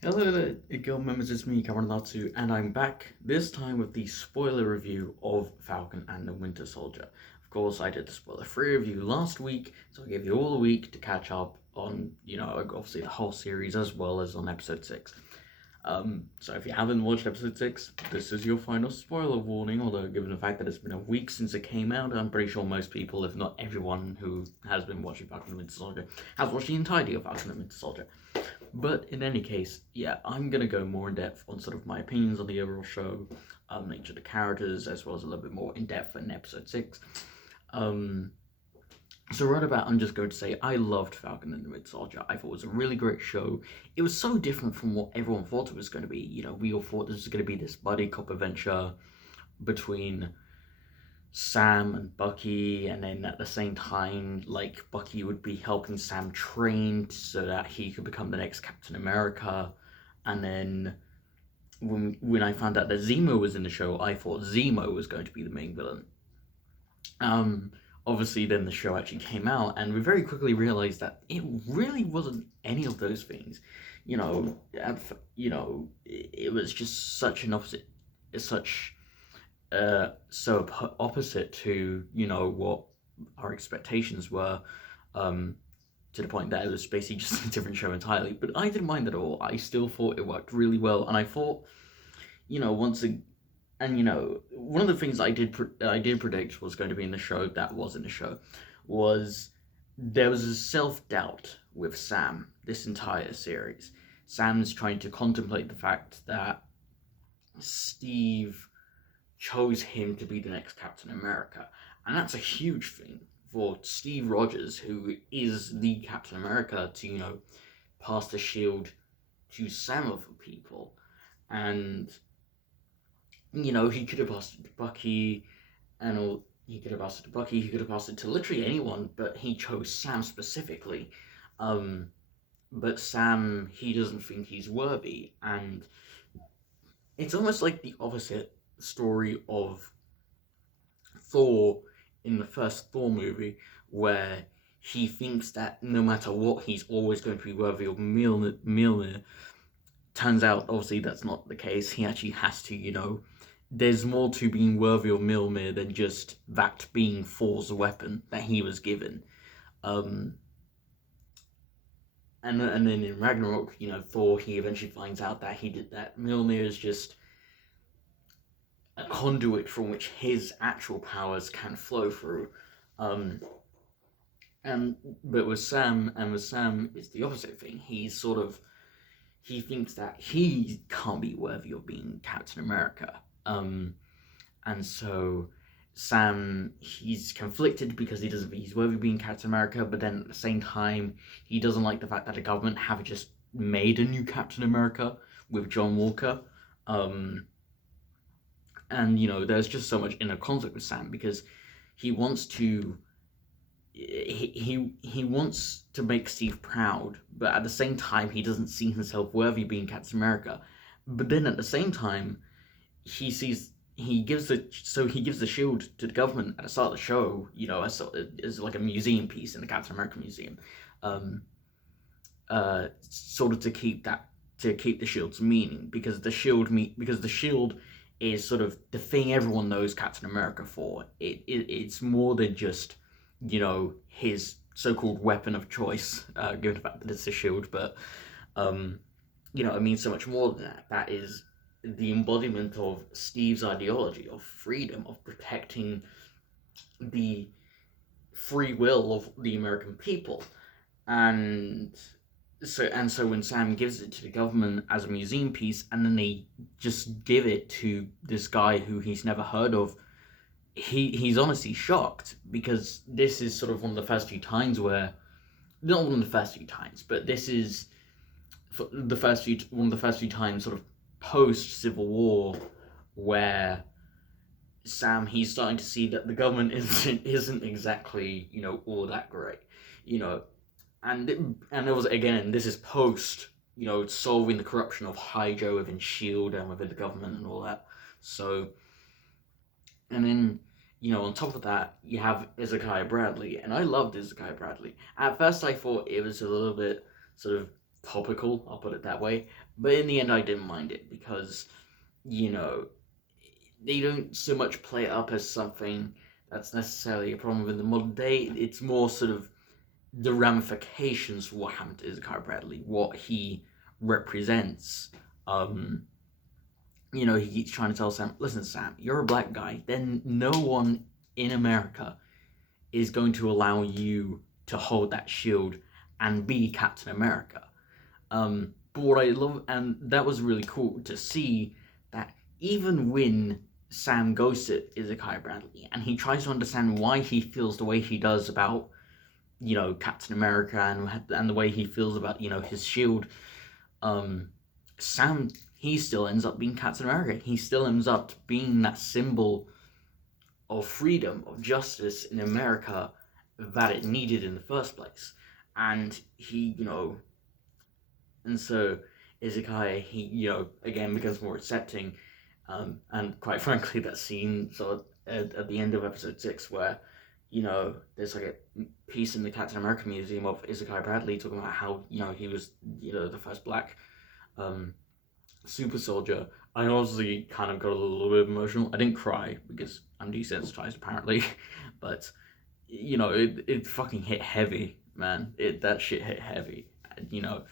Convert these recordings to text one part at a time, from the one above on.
Hello there, guild members, it's me, Cameron Natsu, and I'm back, this time with the spoiler review of Falcon and the Winter Soldier. Of course, I did the spoiler-free review last week, so I gave you all a week to catch up on, obviously the whole series as well as on episode 6. So if you haven't watched episode 6, this is your final spoiler warning, although given the fact that it's been a week since it came out, I'm pretty sure most people, if not everyone who has been watching Falcon and the Winter Soldier, has watched the entirety of Falcon and the Winter Soldier. But in any case, yeah, I'm gonna go more in depth on sort of my opinions on the overall show, nature of the characters, as well as a little bit more in depth in episode 6. Um, so right about, I'm just going to say I loved Falcon and the Winter Soldier. I thought it was a really great show. It was so different from what everyone thought it was going to be. You know, we all thought this was going to be this buddy cop adventure between Sam and Bucky, and then at the same time, like, Bucky would be helping Sam train so that he could become the next Captain America. And then when I found out that Zemo was in the show, I thought Zemo was going to be the main villain. Um, Obviously, then the show actually came out, and we very quickly realized that it really wasn't any of those things. It was just such an opposite, such so opposite to what our expectations were, to the point that it was basically just a different show entirely. But I didn't mind at all. I still thought it worked really well, and I thought, once again, and one of the things I did predict was going to be in the show that was in the show was there was a self-doubt with Sam this entire series. Sam's trying to contemplate the fact that Steve chose him to be the next Captain America. And that's a huge thing for Steve Rogers, who is the Captain America, to, pass the shield to some of the people. And, he could have passed it to Bucky, and all, he could have passed it to Bucky, he could have passed it to literally anyone, but he chose Sam specifically. But Sam, he doesn't think he's worthy, and it's almost like the opposite story of Thor in the first Thor movie, where he thinks that no matter what, he's always going to be worthy of Mjolnir. Turns out, obviously, that's not the case. He actually has to, there's more to being worthy of Mjolnir than just that being Thor's weapon that he was given. Um, and then in Ragnarok, Thor, he eventually finds out that Mjolnir is just a conduit from which his actual powers can flow through. Um, but with Sam, it's the opposite thing. He thinks that he can't be worthy of being Captain America. And so Sam, he's conflicted because he doesn't think he's worthy of being Captain America, but then at the same time, he doesn't like the fact that the government have just made a new Captain America with John Walker. And there's just so much inner conflict with Sam because he wants to he wants to make Steve proud, but at the same time he doesn't see himself worthy being Captain America. But then at the same time, he gives the shield to the government at the start of the show, as like a museum piece in the Captain America museum, sort of to keep the shield's meaning, because the shield is sort of the thing everyone knows Captain America for. It's more than just, his so-called weapon of choice, given the fact that it's a shield, but, it means so much more than that. That is the embodiment of Steve's ideology of freedom, of protecting the free will of the American people. And so when Sam gives it to the government as a museum piece, and then they just give it to this guy who he's never heard of, he's honestly shocked, because this is sort of one of the first few times where, not one of the first few times, but this is one of the first few times sort of post Civil War where Sam, he's starting to see that the government isn't exactly all that great, and it was, again, this is post solving the corruption of Hydra within Shield and within the government and all that. So, and then on top of that, you have Ezekiah Bradley, and I loved Ezekiah Bradley. At first, I thought it was a little bit sort of topical, I'll put it that way. But in the end, I didn't mind it because, you know, they don't so much play it up as something that's necessarily a problem in the modern day. It's more sort of the ramifications for what happened to Issachar Bradley, what he represents. You know, he keeps trying to tell Sam, listen, Sam, you're a black guy. Then no one in America is going to allow you to hold that shield and be Captain America. But what I love, and that was really cool to see, that even when Sam goes to Issachar Bradley and he tries to understand why he feels the way he does about, you know, Captain America and the way he feels about, you know, his shield, Sam, he still ends up being Captain America. He still ends up being that symbol of freedom, of justice in America that it needed in the first place. And he, you know, and so Issachar, he, you know, again becomes more accepting. And quite frankly, that scene sort of at the end of episode 6 where, you know, there's like a piece in the Captain America Museum of Issachar Bradley talking about how, you know, he was, you know, the first black super soldier. I honestly kind of got a little bit emotional. I didn't cry because I'm desensitized apparently, but you know, it fucking hit heavy, man. That shit hit heavy. You know,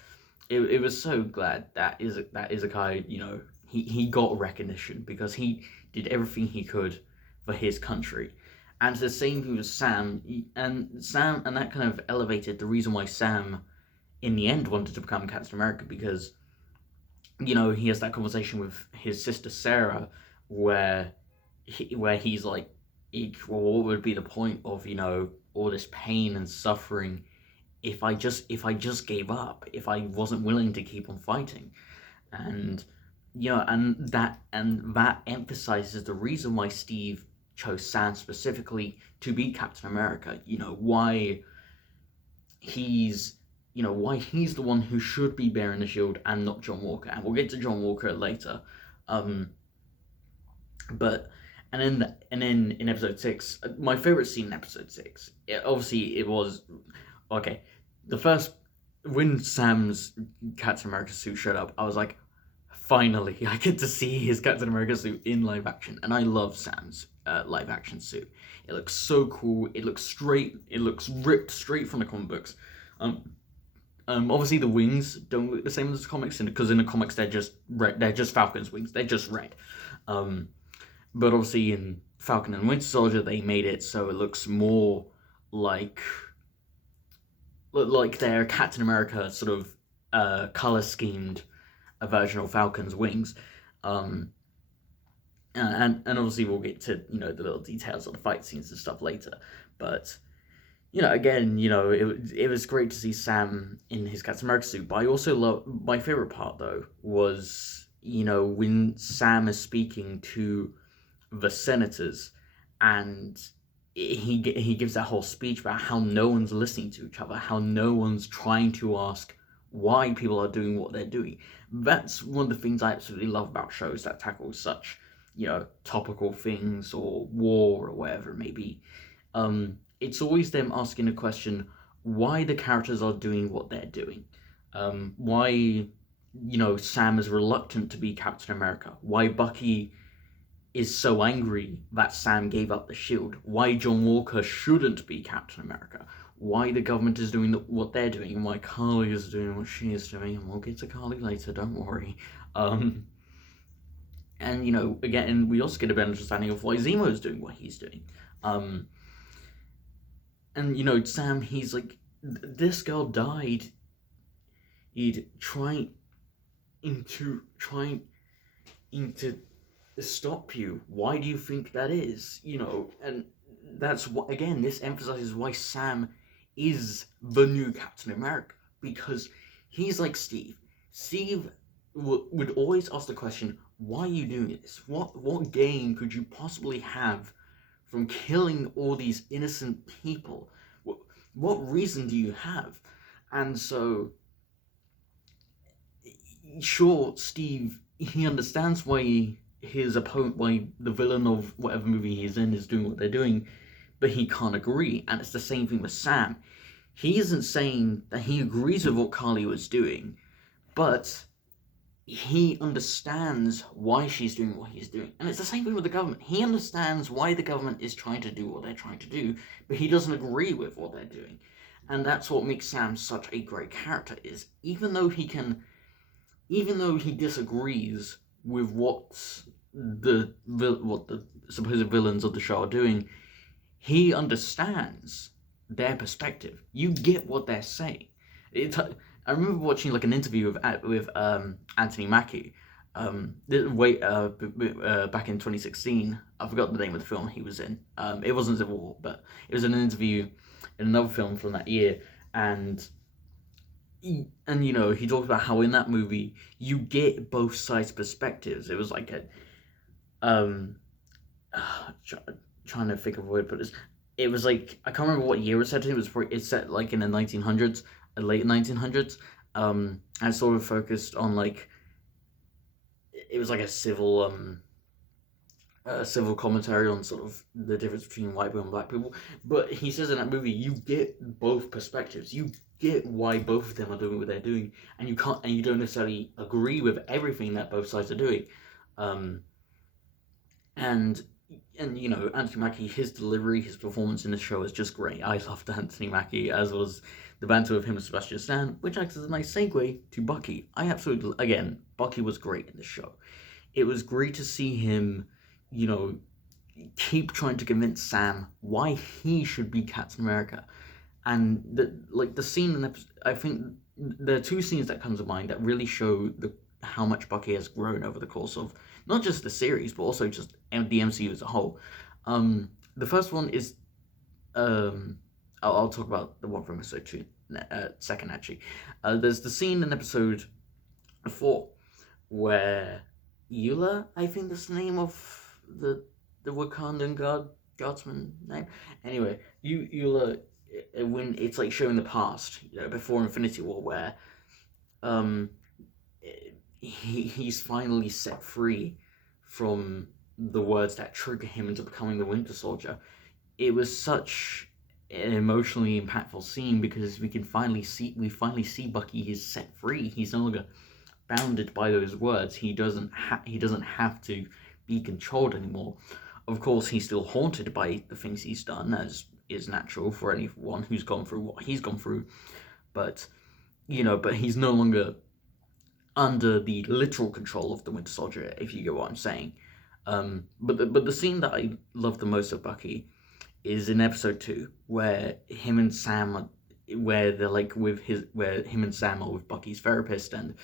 it was so glad that Issachar, you know, he got recognition because he did everything he could for his country. And the same thing with Sam, and that kind of elevated the reason why Sam, in the end, wanted to become Captain America, because, you know, he has that conversation with his sister Sarah, where he's like, well, what would be the point of, you know, all this pain and suffering if I just gave up, if I wasn't willing to keep on fighting? And, you know, and that emphasizes the reason why Steve chose Sam specifically to be Captain America. You know, why he's the one who should be bearing the shield and not John Walker. And we'll get to John Walker later. But then in episode 6, my favorite scene in episode 6, it was okay. The first, when Sam's Captain America suit showed up, I was like, finally, I get to see his Captain America suit in live action, and I love Sam's live action suit. It looks so cool. It looks straight. It looks ripped straight from the comic books. Obviously the wings don't look the same as the comics, because in the comics they're just red. They're just Falcon's wings. They're just red. But obviously in Falcon and Winter Soldier they made it so it looks more like they're Captain America sort of color schemed a version of Falcon's wings. And obviously we'll get to, you know, the little details of the fight scenes and stuff later. But, you know, again, you know, it was great to see Sam in his Captain America suit. But I also love, my favorite part though was, you know, when Sam is speaking to the senators and he gives that whole speech about how no one's listening to each other, how no one's trying to ask why people are doing what they're doing. That's one of the things I absolutely love about shows that tackle such, you know, topical things or war or whatever it may be. It's always them asking the question why the characters are doing what they're doing. Why, you know, Sam is reluctant to be Captain America. Why Bucky is so angry that Sam gave up the shield. Why John Walker shouldn't be Captain America. Why the government is doing what they're doing, and why Carly is doing what she is doing, and we'll get to Carly later, don't worry. And, you know, again, we also get a better understanding of why Zemo is doing what he's doing. And, you know, Sam, he's like, this girl died trying to stop you. Why do you think that is? You know, and that's what, again, this emphasizes why Sam is the new Captain America, because he's like Steve. Steve would always ask the question, why are you doing this? What gain could you possibly have from killing all these innocent people? What reason do you have? And so, sure, Steve, he understands why his opponent, why the villain of whatever movie he's in is doing what they're doing, but he can't agree. And it's the same thing with Sam. He isn't saying that he agrees with what Carly was doing, but he understands why she's doing what he's doing. And it's the same thing with the government. He understands why the government is trying to do what they're trying to do, but he doesn't agree with what they're doing. And that's what makes Sam such a great character, is even though he disagrees with what the supposed villains of the show are doing, he understands their perspective. You get what they're saying. I remember watching like an interview with Anthony Mackie, back in 2016. I forgot the name of the film he was in. It wasn't Civil War, but it was an interview in another film from that year, and he talked about how in that movie you get both sides' perspectives. It was like trying to think of a word, but it was like, I can't remember what year it's set in. It's set like in the 1900s, late 1900s. And sort of focused on like, it was like a civil commentary on sort of the difference between white people and black people. But he says in that movie, you get both perspectives. You get why both of them are doing what they're doing, and you don't necessarily agree with everything that both sides are doing. And Anthony Mackie, his delivery, his performance in the show is just great. I loved Anthony Mackie, as was the banter of him and Sebastian Stan, which acts as a nice segue to Bucky. Bucky was great in the show. It was great to see him, keep trying to convince Sam why he should be Captain America. And the scene in I think there are two scenes that come to mind that really show how much Bucky has grown over the course of not just the series, but also just the MCU as a whole. The first one is, I'll talk about the one from episode 2 second, actually. There's the scene in episode 4 where Eula, I think that's the name of the Wakandan guardsman name. Anyway, Eula, when it's like showing the past, before Infinity War, where he's finally set free from the words that trigger him into becoming the Winter Soldier. It was such an emotionally impactful scene because we finally see Bucky is set free. He's no longer bounded by those words. He doesn't have to be controlled anymore. Of course, he's still haunted by the things he's done, as is natural for anyone who's gone through what he's gone through. But he's no longer under the literal control of the Winter Soldier, if you get what I'm saying. But the scene that I love the most of Bucky is in episode 2, where him and Sam where him and Sam are with Bucky's therapist, and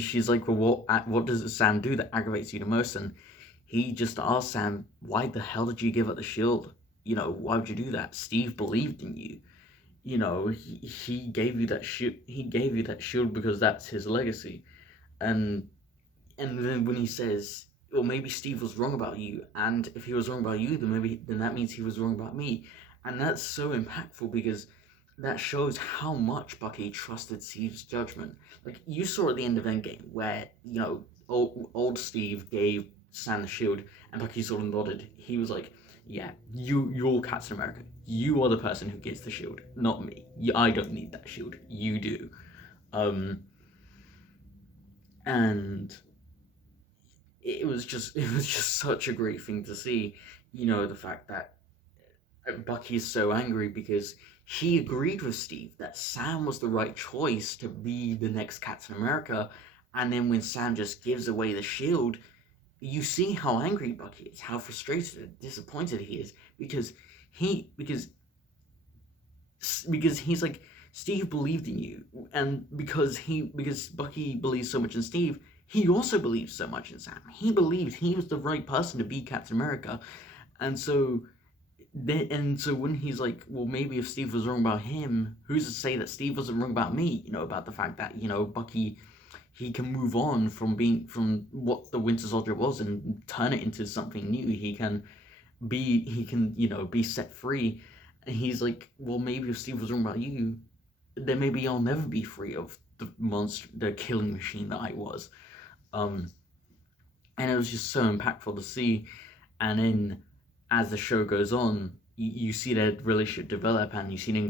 she's like, well, what does Sam do that aggravates you the most? And he just asks Sam, why the hell did you give up the shield? Why would you do that? Steve believed in you. He gave you that shield. He gave you that shield because that's his legacy. And then when he says, well, maybe Steve was wrong about you, and if he was wrong about you, then that means he was wrong about me. And that's so impactful because that shows how much Bucky trusted Steve's judgment. Like, you saw at the end of Endgame where, old Steve gave Sam the shield, and Bucky sort of nodded. He was like, yeah, you're Captain America. You are the person who gets the shield, not me. I don't need that shield. You do. And it was just such a great thing to see. The fact that Bucky is so angry because he agreed with Steve that Sam was the right choice to be the next Captain America, and then when Sam just gives away the shield, you see how angry Bucky is, how frustrated and disappointed he is, because he's like, Steve believed in you, and because Bucky believes so much in Steve, he also believes so much in Sam. He believed he was the right person to be Captain America, and so when he's like, well, maybe if Steve was wrong about him, who's to say that Steve wasn't wrong about me? About the fact that Bucky, he can move on from what the Winter Soldier was and turn it into something new. He can be set free. And he's like, well, maybe if Steve was wrong about you, then maybe I'll never be free of the killing machine that I was. And it was just so impactful to see. And then as the show goes on, you see their relationship develop, and you see them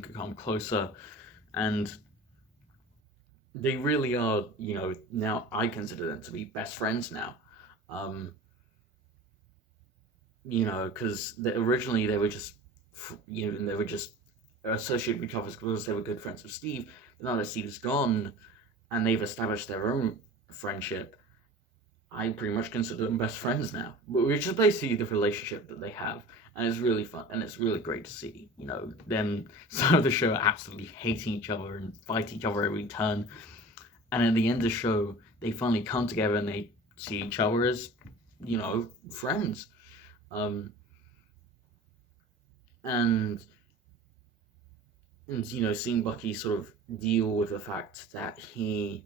become closer, and they really are, now I consider them to be best friends now. Um, because originally they were just, they were just associated with each other because they were good friends with Steve. But now that Steve's gone and they've established their own friendship, I pretty much consider them best friends now, which is basically the relationship that they have, and it's really fun and it's really great to see. Them some of the show absolutely hating each other and fighting each other every turn, and at the end of the show, they finally come together and they see each other as, friends. Um, and seeing Bucky sort of deal with the fact that he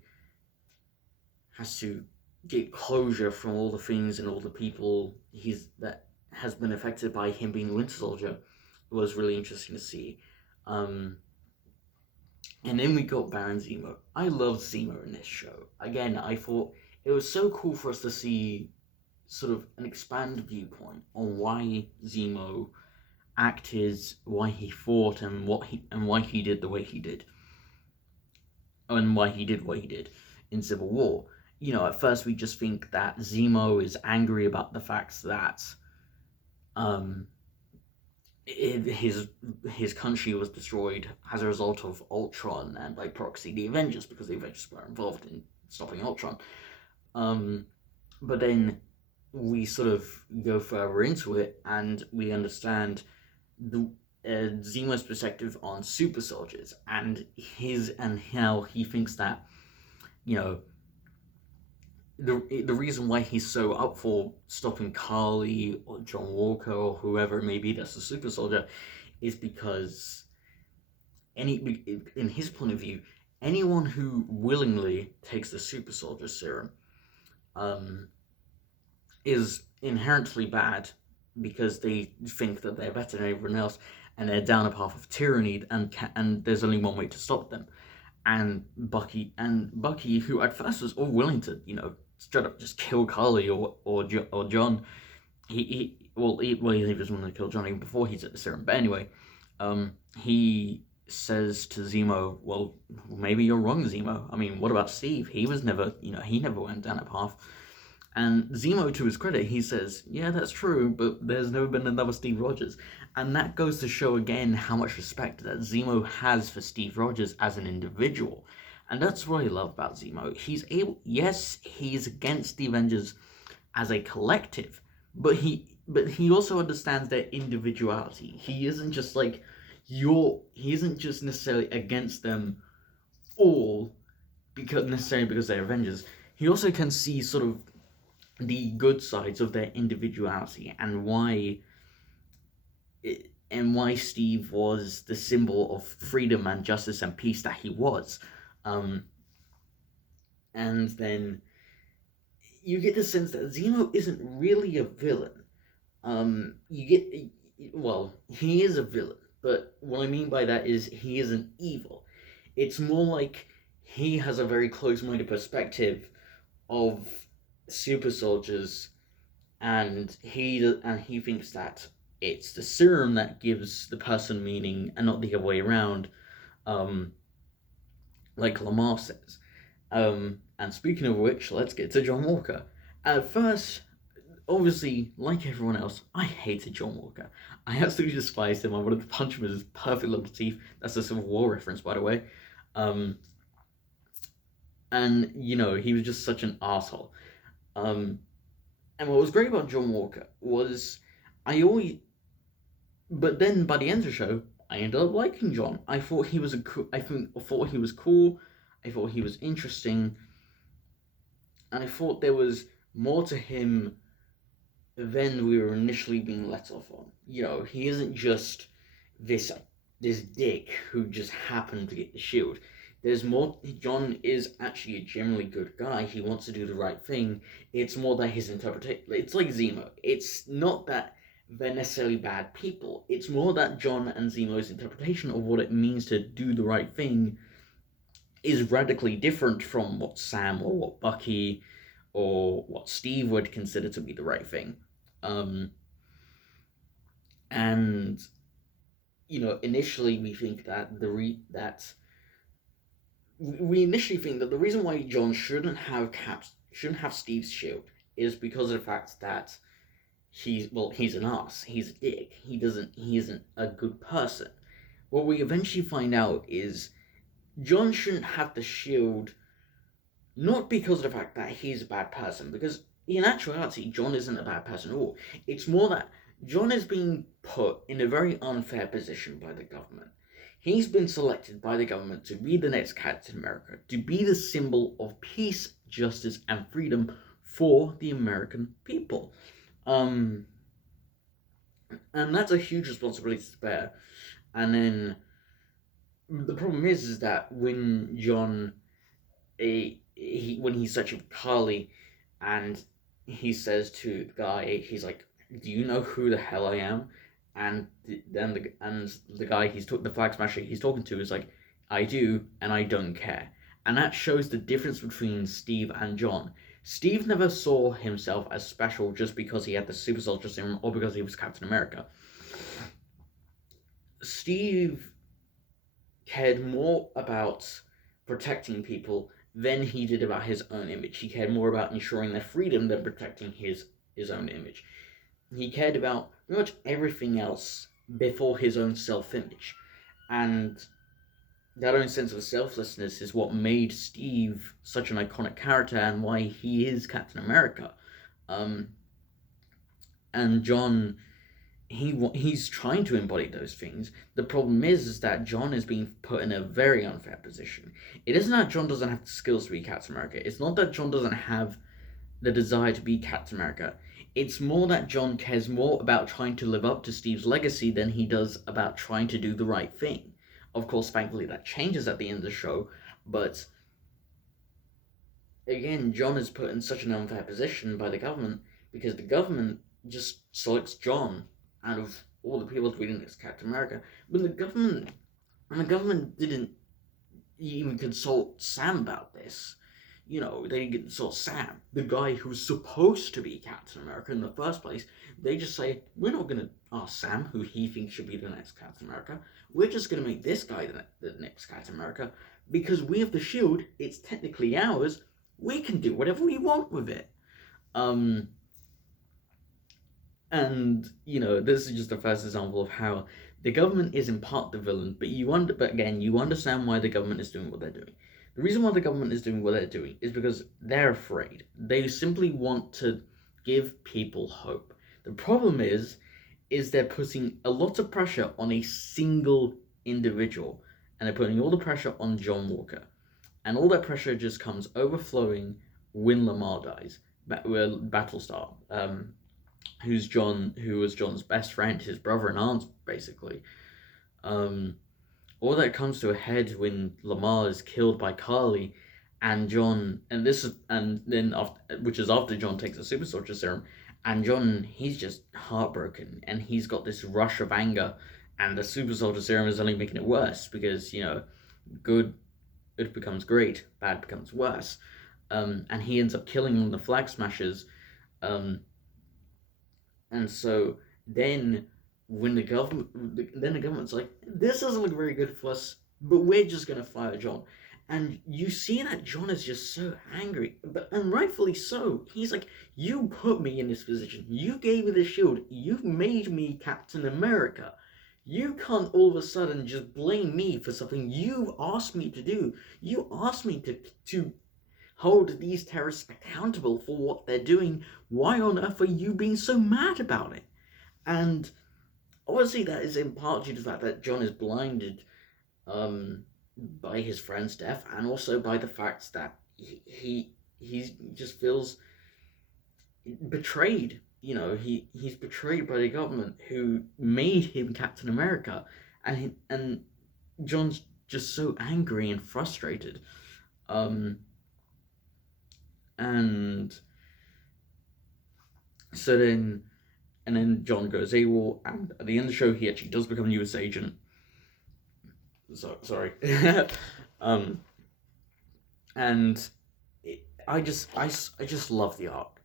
has to get closure from all the things and all the people that has been affected by him being the Winter Soldier was really interesting to see. Um, and then we got Baron Zemo. I loved Zemo in this show. Again, I thought it was so cool for us to see sort of an expanded viewpoint on why Zemo acted, why he fought, and why he did the way he did, and why he did what he did in Civil War. At first we just think that Zemo is angry about the fact that um, his country was destroyed as a result of Ultron and by proxy the Avengers, because the Avengers were involved in stopping Ultron. Um, but then we sort of go further into it and we understand the Zemo's perspective on super soldiers and how he thinks that you know the reason why he's so up for stopping Carly or John Walker or whoever it may be that's a super soldier is because in his point of view, anyone who willingly takes the super soldier serum um, is inherently bad because they think that they're better than everyone else and they're down a path of tyranny and there's only one way to stop them. And Bucky, who at first was all willing to, straight up just kill Carly or John. He was willing to kill John even before he took the serum. But anyway, he says to Zemo, "Well, maybe you're wrong, Zemo. I mean, what about Steve? He was never, he never went down that path." And Zemo, to his credit, he says, "Yeah, that's true, but there's never been another Steve Rogers." And that goes to show again how much respect that Zemo has for Steve Rogers as an individual. And that's what I love about Zemo. He's against the Avengers as a collective, but he also understands their individuality. He isn't just like he isn't just necessarily against them all because they're Avengers. He also can see sort of the good sides of their individuality and why Steve was the symbol of freedom and justice and peace that he was. And then you get the sense that Zemo isn't really a villain. He is a villain, but what I mean by that is he isn't evil. It's more like he has a very close-minded perspective of super soldiers, and he thinks that it's the serum that gives the person meaning and not the other way around, like Lamar says. And speaking of which, let's get to John Walker. At first, obviously, like everyone else, I hated John Walker. I absolutely despised him. I wanted to punch him with his perfect little teeth. That's a Civil War reference, by the way. And, he was just such an asshole. And what was great about John Walker was but then by the end of the show, I ended up liking John. I thought he was I thought he was cool. I thought he was interesting, and I thought there was more to him than we were initially being let off on. He isn't just this dick who just happened to get the shield. There's more. John is actually a generally good guy. He wants to do the right thing. It's more that his interpretation. It's like Zemo. It's not that they're necessarily bad people. It's more that John and Zemo's interpretation of what it means to do the right thing is radically different from what Sam or what Bucky or what Steve would consider to be the right thing. And initially we think that we initially think that the reason why John shouldn't have Steve's shield is because of the fact that he's an ass, he's a dick, he isn't a good person. What we eventually find out is John shouldn't have the shield, not because of the fact that he's a bad person, because in actuality John isn't a bad person at all. It's more that John is being put in a very unfair position by the government. He's been selected by the government to be the next Captain America, to be the symbol of peace, justice, and freedom for the American people. Um, and that's a huge responsibility to bear. And then the problem is that when John, when he's such a Carly, and he says to the guy, he's like, "Do you know who the hell I am?" And then the guy the flag smasher he's talking to is like, "I do, and I don't care." And that shows the difference between Steve and John. Steve never saw himself as special just because he had the super soldier serum or because he was Captain America. Steve cared more about protecting people than he did about his own image. He cared more about ensuring their freedom than protecting his own image. He cared about pretty much everything else before his own self-image. And that own sense of selflessness is what made Steve such an iconic character and why he is Captain America. And John, he's trying to embody those things. The problem is that John is being put in a very unfair position. It isn't that John doesn't have the skills to be Captain America. It's not that John doesn't have the desire to be Captain America. It's more that John cares more about trying to live up to Steve's legacy than he does about trying to do the right thing. Of course, thankfully, that changes at the end of the show, but again, John is put in such an unfair position by the government because the government just selects John out of all the people to be the next Captain America. But the government didn't even consult Sam about this. You know, they didn't consult Sam, the guy who's supposed to be Captain America in the first place. They just say, we're not going to ask Sam who he thinks should be the next Captain America. We're just going to make this guy the next Captain America because we have the shield. It's technically ours. We can do whatever we want with it. And, you know, this is just the first example of how the government is in part the villain, but again, you understand why the government is doing what they're doing. The reason why the government is doing what they're doing is because they're afraid. They simply want to give people hope. The problem is they're putting a lot of pressure on a single individual, and they're putting all the pressure on John Walker. And all that pressure just comes overflowing when Lamar dies. Battlestar, who was John's best friend, his brother and aunt, basically. All that comes to a head when Lamar is killed by Carly, and John, which is after John takes the super soldier serum, and John, he's just heartbroken, and he's got this rush of anger, and the super soldier serum is only making it worse because, you know, good becomes great, bad becomes worse, and he ends up killing one of the flag smashers, and so then when the government's like, this doesn't look very good for us, but we're just gonna fire John. And you see that John is just so angry, and rightfully so. He's like, you put me in this position, you gave me the shield, you made me Captain America. You can't all of a sudden just blame me for something you asked me to do. You asked me to hold these terrorists accountable for what they're doing. Why on earth are you being so mad about it? And obviously that is in part due to the fact that John is blinded by his friend's death, and also by the fact that he just feels betrayed. You know, he's betrayed by the government who made him Captain America, and John's just so angry and frustrated. And so then John goes AWOL, and at the end of the show, he actually does become a U.S. agent. Sorry. And I just love the arc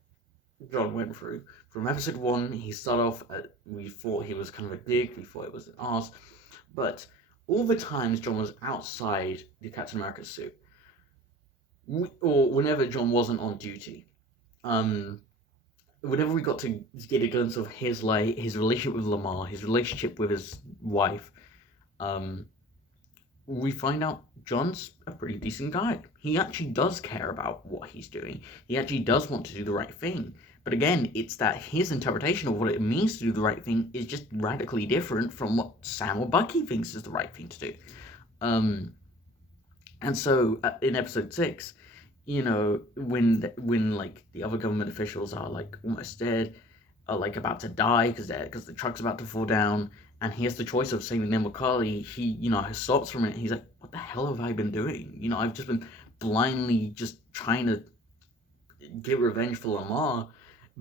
John went through. From episode 1, he started off, we thought he was kind of a dick, we thought it was an arse, but all the times John was outside the Captain America suit, or whenever John wasn't on duty, um, whenever we got to get a glimpse of his relationship with Lamar, his relationship with his wife, um, we find out John's a pretty decent guy. He actually does care about what he's doing. He actually does want to do the right thing. But again, it's that his interpretation of what it means to do the right thing is just radically different from what Sam or Bucky thinks is the right thing to do. And so in episode 6, when like the other government officials are like almost dead, are like about to die because the truck's about to fall down, and he has the choice of saving them or Carly, he stops for a minute. He's like, what the hell have I been doing? I've just been blindly just trying to get revenge for Lamar,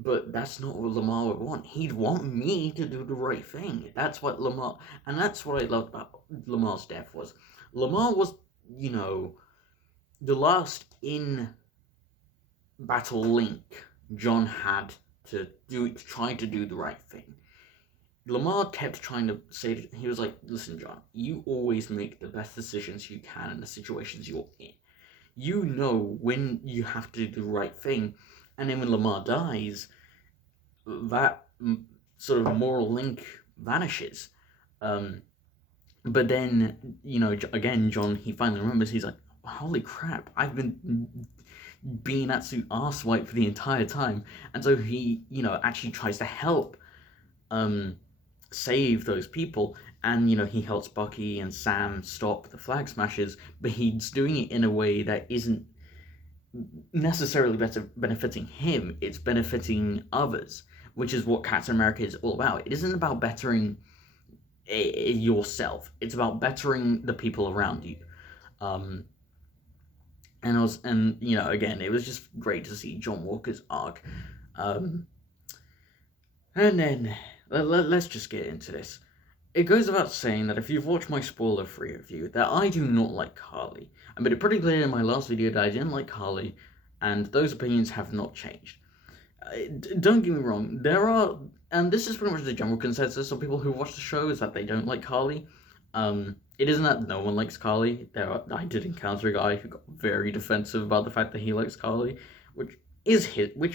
but that's not what Lamar would want. He'd want me to do the right thing. That's what Lamar, and that's what I loved about Lamar's death was. Lamar was, the last in battle link John had to try to do the right thing. Lamar kept trying to say, he was like, listen, John, you always make the best decisions you can in the situations you're in. You know when you have to do the right thing. And then when Lamar dies, that sort of moral link vanishes. But then, again, John, he finally remembers, he's like, holy crap, I've been being absolute arsewipe for the entire time. And so he, actually tries to help save those people, and he helps Bucky and Sam stop the flag smashes, but he's doing it in a way that isn't necessarily benefiting him. It's benefiting others, which is what Captain America is all about. It isn't about bettering yourself, it's about bettering the people around you. Again, it was just great to see John Walker's arc. And then let's just get into this. It goes without saying that if you've watched my spoiler-free review, that I do not like Carly. I made it pretty clear in my last video that I didn't like Carly, and those opinions have not changed. Don't get me wrong, and this is pretty much the general consensus of people who watch the show, is that they don't like Carly. It isn't that no one likes Carly. I did encounter a guy who got very defensive about the fact that he likes Carly, which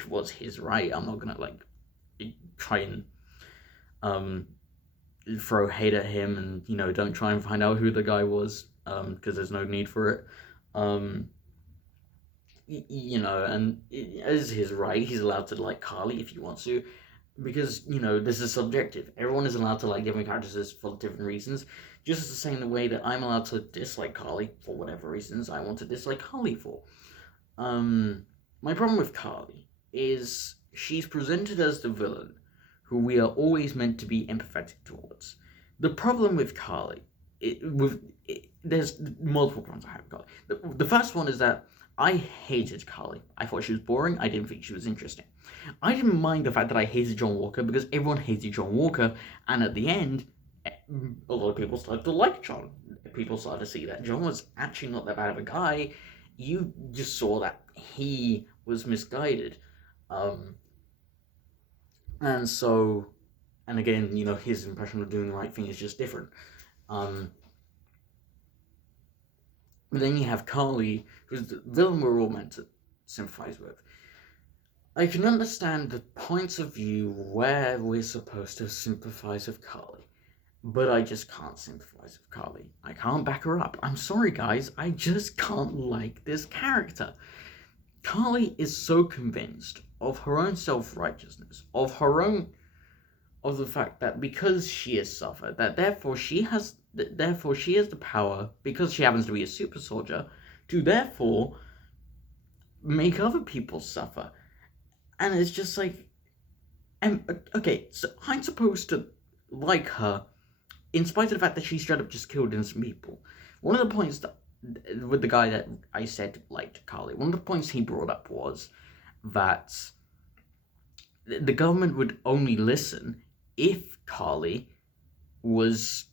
was his right. I'm not gonna try and throw hate at him, and don't try and find out who the guy was, because there's no need for it. And it is his right. He's allowed to like Carly if he wants to, because this is subjective. Everyone is allowed to like different characters for different reasons, just the same way that I'm allowed to dislike Carly for whatever reasons I want to dislike Carly for. My problem with Carly is she's presented as the villain who we are always meant to be empathetic towards. The problem with Carly, there's multiple problems I have with Carly. The first one is that I hated Carly. I thought she was boring. I didn't think she was interesting. I didn't mind the fact that I hated John Walker, because everyone hated John Walker, and at the end, a lot of people started to like John. People started to see that John was actually not that bad of a guy. You just saw that he was misguided. And again, his impression of doing the right thing is just different. But then you have Carly, who's the villain we're all meant to sympathize with. I can understand the points of view where we're supposed to sympathize with Carly, but I just can't sympathize with Carly. I can't back her up. I'm sorry, guys. I just can't like this character. Carly is so convinced of her own self-righteousness, of the fact that because she has suffered, that therefore she has the power, because she happens to be a super soldier, to therefore make other people suffer. And it's just like, okay, so I'm supposed to like her in spite of the fact that she straight up just killed innocent people. One of the points that, with the guy that I said liked Carly, one of the points he brought up was that the government would only listen if Carly was,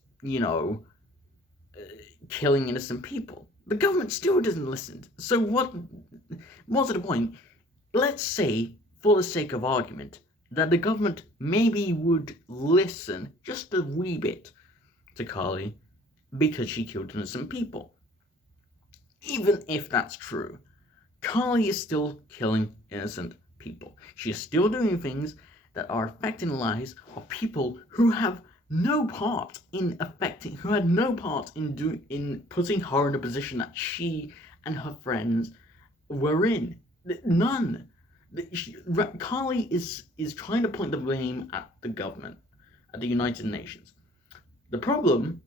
killing innocent people. The government still doesn't listen. So what's the point? Let's say, for the sake of argument, that the government maybe would listen just a wee bit to Carly, because she killed innocent people. Even if that's true, Carly is still killing innocent people. She is still doing things that are affecting the lives of people who have no part in affecting, who had no part in putting her in a position that she and her friends were in. None. Carly is trying to point the blame at the government, at the United Nations. The problem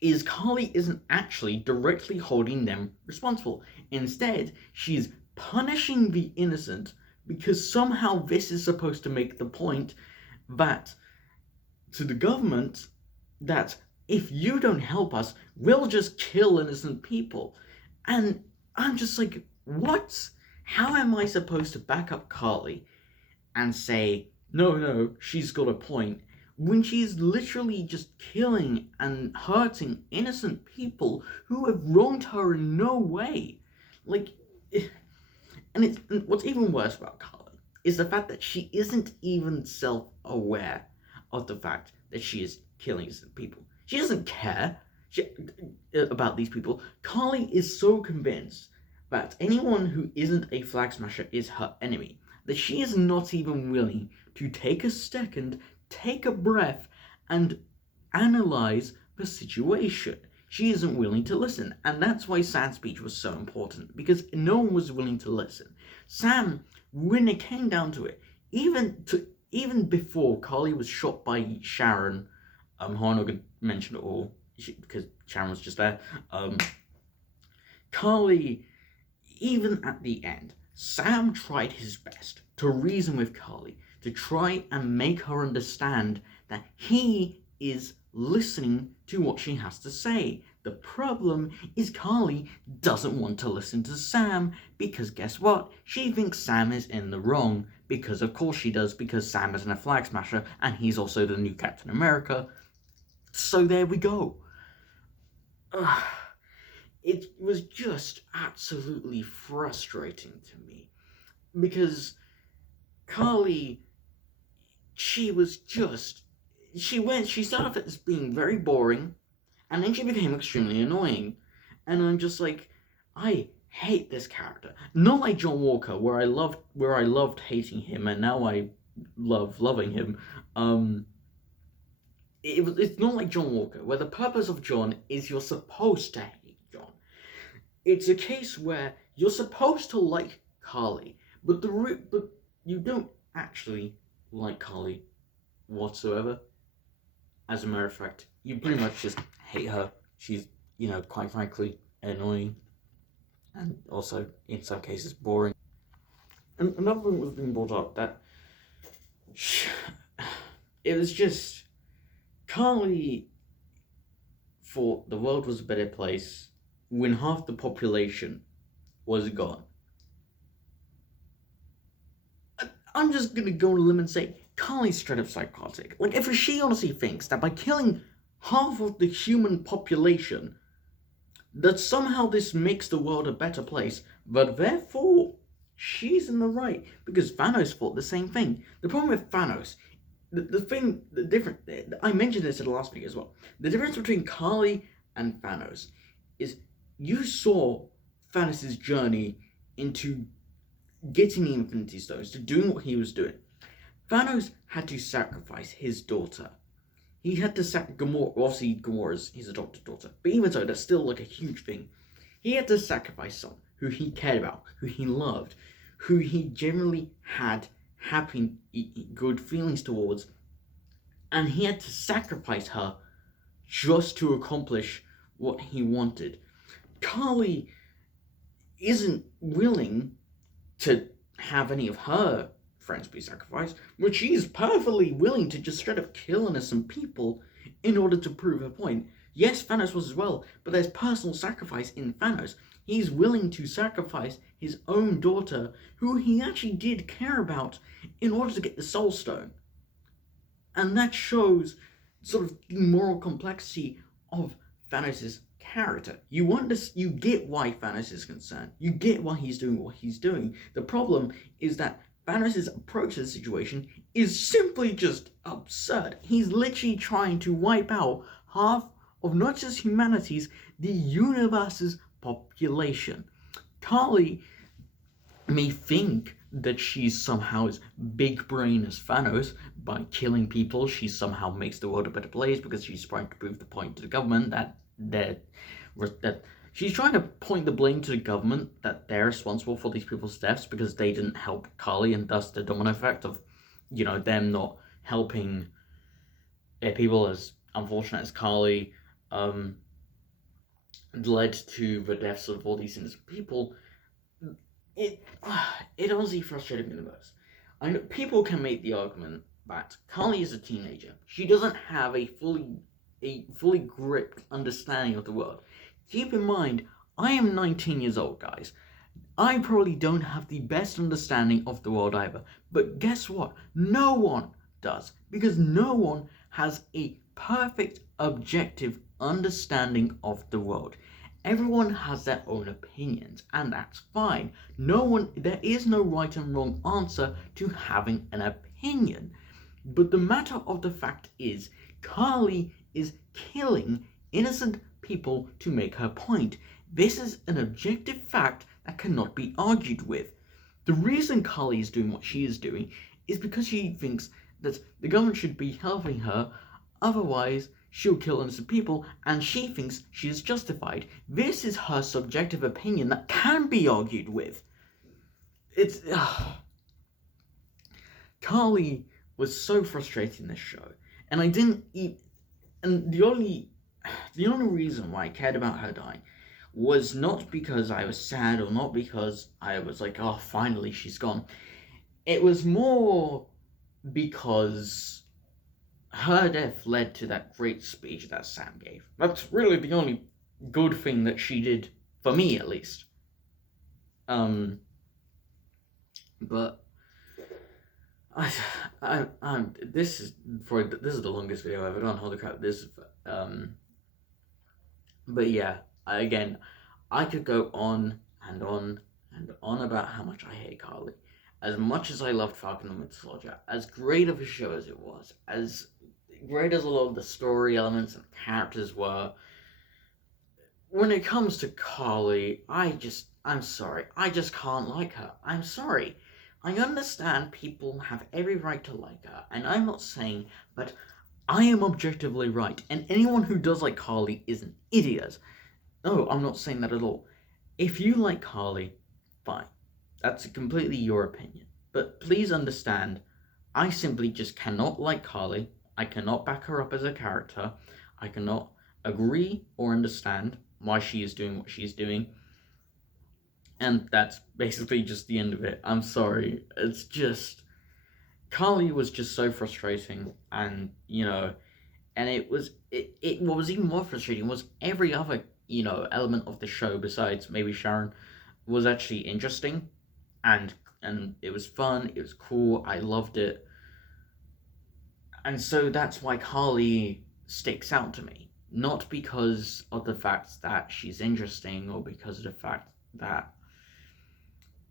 is Carly isn't actually directly holding them responsible. Instead, she's punishing the innocent because somehow this is supposed to make the point that to the government that if you don't help us, we'll just kill innocent people. And I'm just like, what? How am I supposed to back up Carly and say, no, she's got a point, when she's literally just killing and hurting innocent people who have wronged her in no way? Like, and what's even worse about Carly is the fact that she isn't even self-aware of the fact that she is killing innocent people. She doesn't care about these people. Carly is so convinced that anyone who isn't a flag smasher is her enemy that she is not even willing to take a second, take a breath, and analyze the situation. She isn't willing to listen, and that's why Sam's speech was so important, because no one was willing to listen. Sam, when it came down to it, even before Carly was shot by Sharon, who I'm not going to mention it all, because Sharon was just there, Carly, even at the end, Sam tried his best to reason with Carly, to try and make her understand that he is listening to what she has to say. The problem is Carly doesn't want to listen to Sam, because guess what? She thinks Sam is in the wrong, because of course she does, because Sam isn't a flag smasher, and he's also the new Captain America. So there we go. It was just absolutely frustrating to me, because Carly, she started off as being very boring, and then she became extremely annoying, and I'm just like, I hate this character. Not like John Walker, where I loved hating him, and now I love loving him. It's not like John Walker, where the purpose of John is you're supposed to hate John. It's a case where you're supposed to like Carly, but you don't actually like Carly whatsoever. As a matter of fact, you pretty much just hate her. She's, quite frankly, annoying, and also, in some cases, boring. And another thing was being brought up, that it was just, Carly thought the world was a better place when half the population was gone. I'm just gonna go on a limb and say, Carly's straight up psychotic. Like, if she honestly thinks that by killing half of the human population, that somehow this makes the world a better place, but therefore, she's in the right, because Thanos thought the same thing. The problem with Thanos, I mentioned this in the last video as well, the difference between Carly and Thanos is you saw Thanos' journey into getting the Infinity Stones, to doing what he was doing. Thanos had to sacrifice his daughter. He had to sacrifice Gamora. Obviously, Gamora's his adopted daughter, but even so, that's still like a huge thing. He had to sacrifice someone who he cared about, who he loved, who he generally had happy, good feelings towards, and he had to sacrifice her just to accomplish what he wanted. Carly isn't willing to have any of her friends be sacrificed, but she's perfectly willing to just straight up kill innocent people in order to prove her point. Yes, Thanos was as well, but there's personal sacrifice in Thanos. He's willing to sacrifice his own daughter, who he actually did care about, in order to get the Soul Stone. And that shows sort of the moral complexity of Thanos' character. You get why Thanos is concerned. You get why he's doing what he's doing. The problem is that Thanos' approach to the situation is simply just absurd. He's literally trying to wipe out half of not just humanity's, the universe's population. Carly may think that she's somehow as big brain as Thanos. By killing people, she somehow makes the world a better place because she's trying to prove the point to the government that she's trying to point the blame to the government that they're responsible for these people's deaths because they didn't help Carly, and thus the domino effect of, them not helping people as unfortunate as Carly led to the deaths of all these innocent people. It honestly frustrated me the most. I know people can make the argument that Carly is a teenager. She doesn't have a fully gripped understanding of the world. Keep in mind, I am 19 years old, guys. I probably don't have the best understanding of the world either. But guess what? No one does. Because no one has a perfect, objective understanding of the world. Everyone has their own opinions, and that's fine. There is no right and wrong answer to having an opinion. But the matter of the fact is, Carly is killing innocent people to make her point. This is an objective fact that cannot be argued with. The reason Carly is doing what she is doing is because she thinks that the government should be helping her, otherwise she'll kill innocent people, and she thinks she is justified. This is her subjective opinion that can be argued with. Carly was so frustrating in this show, and the only reason why I cared about her dying was not because I was sad or not because I was like, oh, finally she's gone. It was more because her death led to that great speech that Sam gave. That's really the only good thing that she did, for me at least. But this is the longest video I've ever done. Holy crap! But yeah, I could go on and on and on about how much I hate Carly. As much as I loved Falcon and Winter Soldier, as great of a show as it was, as great as a lot of the story elements and characters were, when it comes to Carly, I'm sorry, I just can't like her. I'm sorry. I understand people have every right to like her, and I'm not saying, but I am objectively right, and anyone who does like Carly is an idiot. No, I'm not saying that at all. If you like Carly, fine. That's completely your opinion. But please understand, I simply just cannot like Carly. I cannot back her up as a character. I cannot agree or understand why she is doing what she's doing. And that's basically just the end of it. I'm sorry. It's just, Carly was just so frustrating, and what was even more frustrating was every other element of the show besides maybe Sharon was actually interesting, and it was fun, it was cool, I loved it, and so that's why Carly sticks out to me, not because of the fact that she's interesting or because of the fact that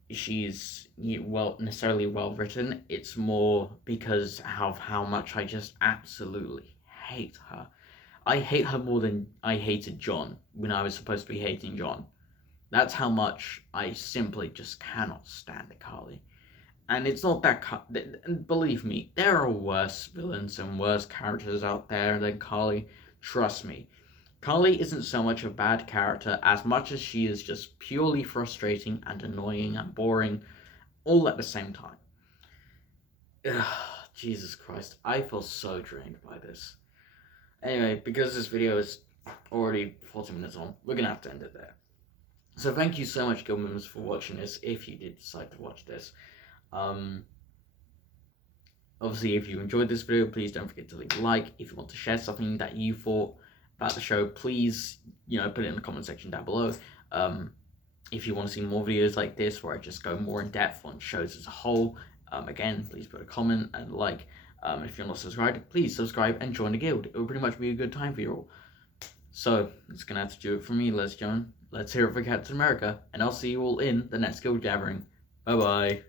she's necessarily well written. It's more because of how much I just absolutely hate her. I hate her more than I hated John when I was supposed to be hating John. That's how much I simply just cannot stand Carly. And it's not that, believe me, there are worse villains and worse characters out there than Carly. Trust me. Carly isn't so much a bad character as much as she is just purely frustrating and annoying and boring all at the same time. Ugh, Jesus Christ, I feel so drained by this. Anyway, because this video is already 40 minutes on, we're going to have to end it there. So thank you so much, Guildmembers, for watching this, if you did decide to watch this. Obviously, if you enjoyed this video, please don't forget to leave a like. If you want to share something that you thought about the show, please, put it in the comment section down below. If you want to see more videos like this, where I just go more in depth on shows as a whole, again, please put a comment and like. If you're not subscribed, please subscribe and join the guild. It will pretty much be a good time for you all. So, that's going to have to do it for me, ladies and gentlemen. Let's hear it for Captain America, and I'll see you all in the next guild gathering. Bye-bye.